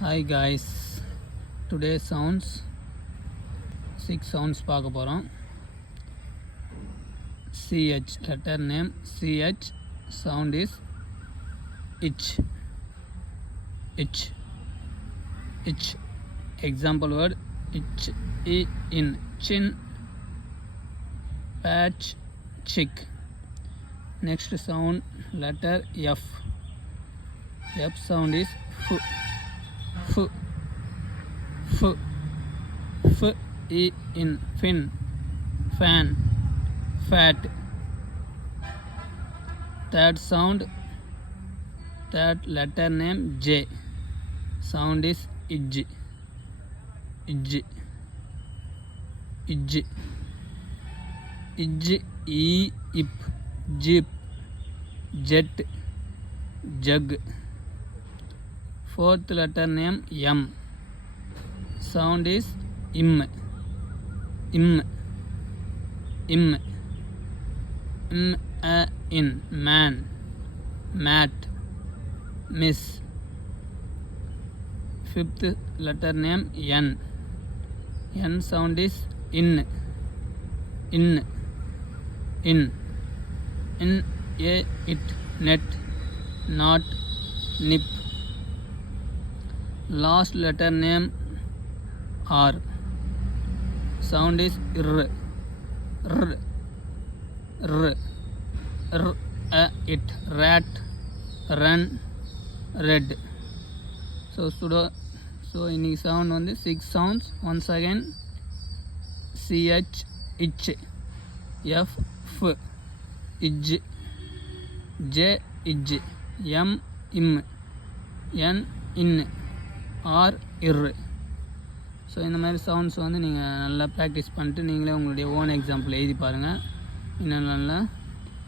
Hi guys, today sounds 6 sounds பார்க்க போகிறோம். CH letter name CH sound is itch. Example word itch, in chin, patch, chick. Next sound letter F. F sound is f in fin, fan, fat. Third letter name J. Sound is idge. Ip, jeep, jet, jug. Fourth letter name M. Sound is im. In man, mat, miss. Fifth letter name N. N sound is in. It, net, not, nip. Last letter name R. Sound is r. It, rat, run, red. So in sound on the 6 sounds once again: CH, itch, F, idge, J, idge, M, im, N, in, R, ir. So இந்த மாதிரி சவுண்ட்ஸ் வந்து நீங்கள் நல்லா ப்ராக்டிஸ் பண்ணிட்டு நீங்களே உங்களுடைய own example எழுதி பாருங்கள். இன்னும் நல்லா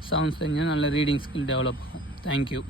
சவுண்ட்ஸ் தெரிஞ்சால் நல்ல ரீடிங் ஸ்கில் டெவலப் ஆகும். தேங்க்யூ.